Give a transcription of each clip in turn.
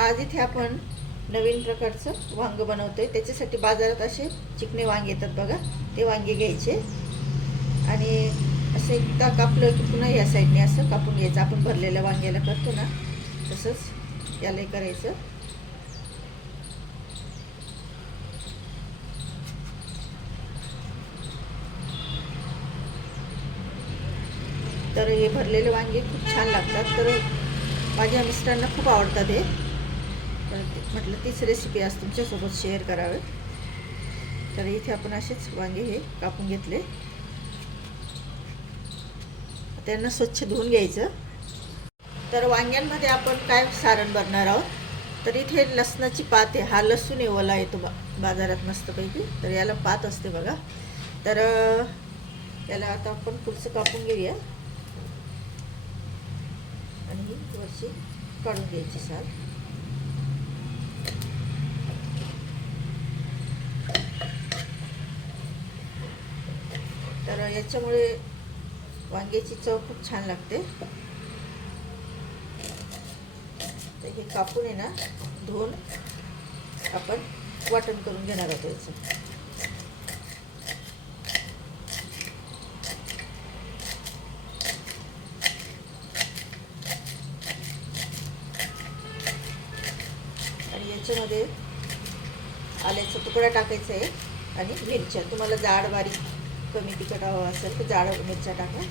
आज इथे आपण नवीन प्रकारचं वांग आहे त्याच्यासाठी बाजारात असे चिकणे वांगे येतात बघा. ते वांगे घ्यायचे. आणि असं एकदा कापलं की पुन्हा या साईडने असं कापून घ्यायचं. आपण भरलेल्या वांग्याला करतो ना तसंच यालाही करायचं. तर हे भरलेले वांगे खूप छान लागतात. तर माझ्या मिस्टरांना खूप आवडतात हे. तर म्हटलं तीच रेसिपी आज तुमच्यासोबत शेअर करावे. तर इथे आपण असेच वांगे हे कापून घेतले. त्यांना स्वच्छ धुवून घ्यायचं. तर वांग्यांमध्ये आपण काय सारण भरणार आहोत? तर इथे लसणाची पात आहे. हा लसूण आहे ओला येतो बा बाजारात मस्तपैकी. तर याला पात असते बघा. तर याला आता आपण पुढचं कापून घेऊया. आणि वरची काढून घ्यायची साल. तर याच्यामुळे वांग्याची चव खूप छान लागते. तर हे कापून आहे ना धुवून आपण वाटण करून घेणार आहोत याचं. आणि याच्यामध्ये आल्याचा तुकडा टाकायचा आहे आणि मिरच्या. तुम्हाला जाड बारीक कमी तिखट हवं असेल तर जाड मिरच्या टाका.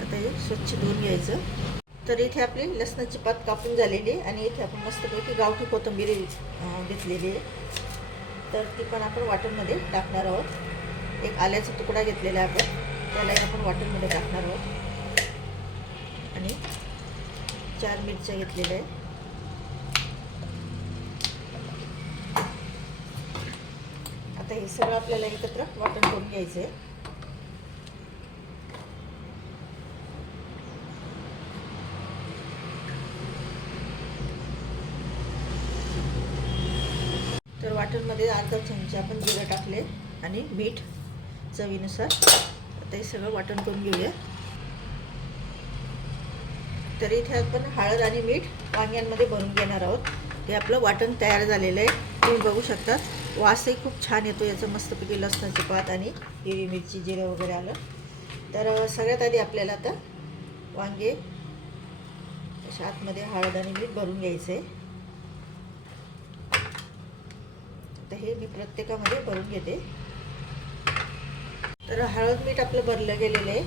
आता हे स्वच्छ धुवून घ्यायचं. तर इथे आपली लसणाची पात कापून झालेली आहे आणि इथे आपण मस्तपैकी गावठी कोथिंबीर घेतलेली आहे. तर ती पण आपण वाटणमध्ये टाकणार आहोत. एक आल्याचा तुकडा घेतलेला आहे आपण. त्यालाही आपण वाटणमध्ये टाकणार आहोत. आणि चार मिरच्या घेतलेल्या आहेत आता हे सगळं आपल्याला एकत्र वाटण करून घ्यायचं आहे तर वाटणमध्ये अर्धा चमचा आपण जिरं टाकले आणि मीठ चवीनुसार. आता हे सगळं वाटण करून घेऊया. तर इथे आपण हळद आणि मीठ वांग्यांमध्ये भरून घेणार आहोत. हे आपलं वाटण तयार झालेलं आहे. तुम्ही बघू शकतात वासही खूप छान येतो याचं मस्तपैकी लसणाची पात आणि हिरवी मिरची जिरं वगैरे आलं. तर सगळ्यात आधी आपल्याला आता वांगे अशा आतमध्ये हळद आणि मीठ भरून घ्यायचं आहे तर हे मी प्रत्येकामध्ये भरून घेते. तर हळद मीठ आपलं भरलं गेलेलं आहे.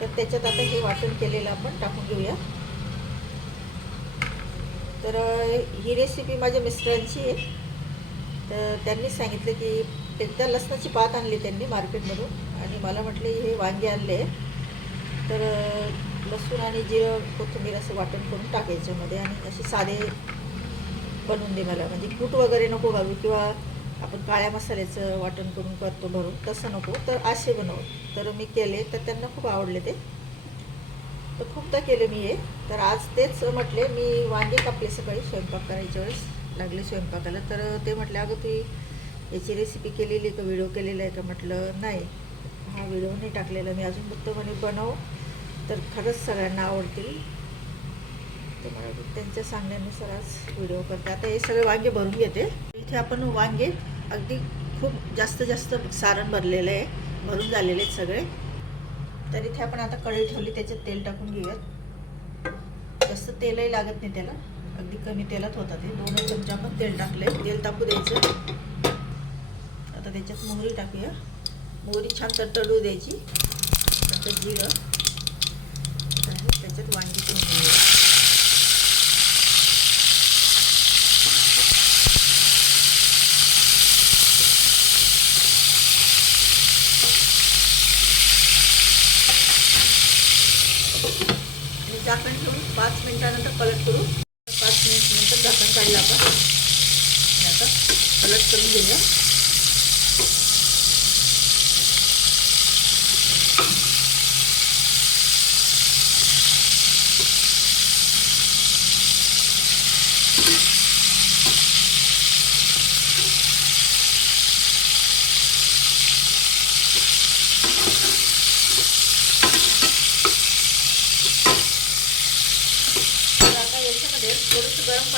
तर त्याच्यात आता हे वाटण केलेलं आपण टाकून घेऊया. तर ही रेसिपी माझ्या मिस्टरांची आहे. तर त्यांनी सांगितलं की एकदा लसणाची पात आणली त्यांनी मार्केटमधून आणि मला म्हटले हे वांगे आणले तर लसूण आणि जिरं कोथिंबीर असं वाटण करून टाकायचं मध्ये आणि असे साधे बनवून दे मला. म्हणजे कूट वगैरे नको घालू किंवा आपण काळ्या मसाल्याचं वाटण करून करतो भरून तसं नको. तर असे बनव. तर मी केले. तर त्यांना खूप आवडले ते. तर खूपदा केले मी हे. तर आज तेच म्हटले मी वांगे कापले सकाळी स्वयंपाक करायच्या वेळेस. लागले स्वयंपाकाला. तर ते म्हटलं अगं ती याची रेसिपी केलेली का? व्हिडिओ केलेला आहे का? म्हटलं नाही. हा व्हिडिओ नाही टाकलेला. मी अजून फक्त म्हणे बनव. तर खरंच सगळ्यांना आवडतील. तर मला त्यांच्या सांगण्यानुसार आज व्हिडिओ करते. आता हे सगळे वांगे भरून घेते. इथे आपण वांगे अगदी खूप जास्त जास्त सारण भरलेलं आहे. भरून झालेले आहेत सगळे. तर इथे आपण आता कढई ठेवली. त्याच्यात तेल टाकून घेऊयात. जास्त तेलही लागत नाही त्याला. अगदी कमी तेलात होतात ते दोन चमचे आपण तेल टाकले तेल टाकू द्यायचं. आता त्याच्यात मोहरी टाकूया. मोहरी छान तडतडू द्यायची. नंतर जिरं. त्याच्यात वांगी ठेवून घेऊया. झाकण ठेवून पाच मिनिटानंतर पलट करू पाच मिनिट नंतर झाकण काढला आपण. आणि आता कलर करून घेऊया.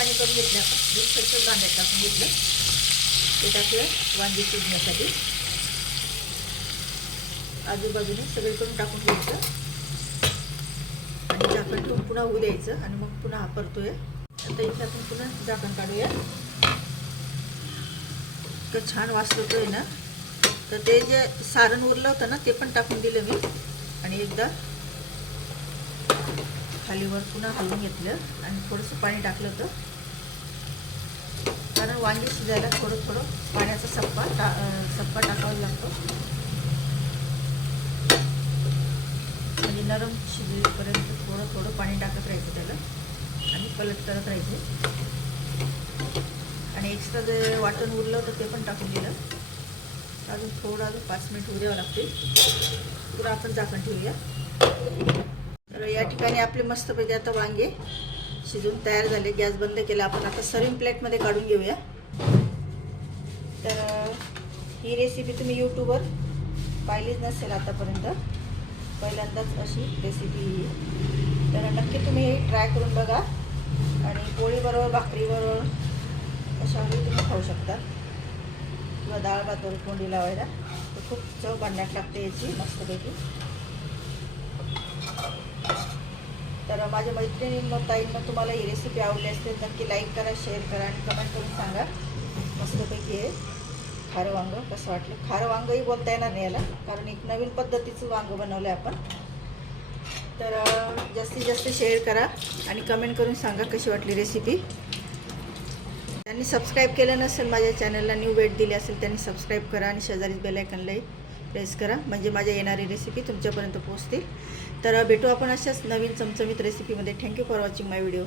पाणी करून घेतलं. आपण दूध स्वच्छ बांधायला टाकून घेतलं. ते टाकलं वांगी शिजण्यासाठी. आजूबाजूने सगळीकडून टाकून घ्यायचं. आणि झाकण ठेवून पुन्हा होऊ द्यायचं. आणि मग पुन्हा हा परतोय आता इथे आपण पुन्हा झाकण काढूया. इतकं छान वास ना. तर ते जे सारण उरलं होतं ना ते पण टाकून दिलं मी. आणि एकदा खालीवर पुन्हा हलवून घेतलं. आणि थोडंसं पाणी टाकलं होतं. कारण वांगी शिजायला थोडं थोडं पाण्याचा सप्पा टा सप्पा टाकावा लागतो. म्हणजे नरम शिजेपर्यंत थोडं थोडं पाणी टाकत राहायचं त्याला. आणि पलट करत राहायचे. आणि एक्स्ट्रा जे वाटण उरलं होतं ते पण टाकून दिलं. अजून थोडं अजून पाच मिनिट होऊ द्यावं लागतील. पुरा आपण झाकण ठेवूया. तर या ठिकाणी आपले मस्तपैकी आता वांगे शिजून तयार झाले गॅस बंद केला. आपण आता सर्विंग प्लेटमध्ये काढून घेऊया. तर ही रेसिपी तुम्ही यूट्यूबवर पाहिलीच नसेल आतापर्यंत. पहिल्यांदाच अशी रेसिपी ही तर नक्की तुम्ही ट्राय करून बघा. आणि पोळीबरोबर भाकरीबरोबर अशाही तुम्ही खाऊ शकता. किंवा डाळ भातावर कोंडी लावायला. तर खूप चव भांडण्यात लागते याची मस्तपैकी. तर माझ्या मैत्रिणींना ताईंना तुम्हाला ही रेसिपी आवडली असते नक्की लाईक करा शेअर करा आणि कमेंट करून सांगा. मस्तपैकी हे खारं वांगं कसं वाटलं? खारं वांगंही बोलता येणार नाही याला कारण एक नवीन पद्धतीचं वांगं बनवलं आहे आपण. तर जास्तीत जास्त शेअर करा आणि कमेंट करून सांगा कशी वाटली रेसिपी त्यांनी सबस्क्राईब केलं नसेल माझ्या चॅनलला न्यू वेट दिली असेल त्यांनी सबस्क्राईब करा आणि शेजारीच बेलायकनलाही प्रेस करा. म्हणजे माझ्या येणारी रेसिपी तुमच्यापर्यंत पोहोचतील. तर भेटू आपण अशाच नवीन चमचमीत रेसिपीमध्ये thank you for watching my video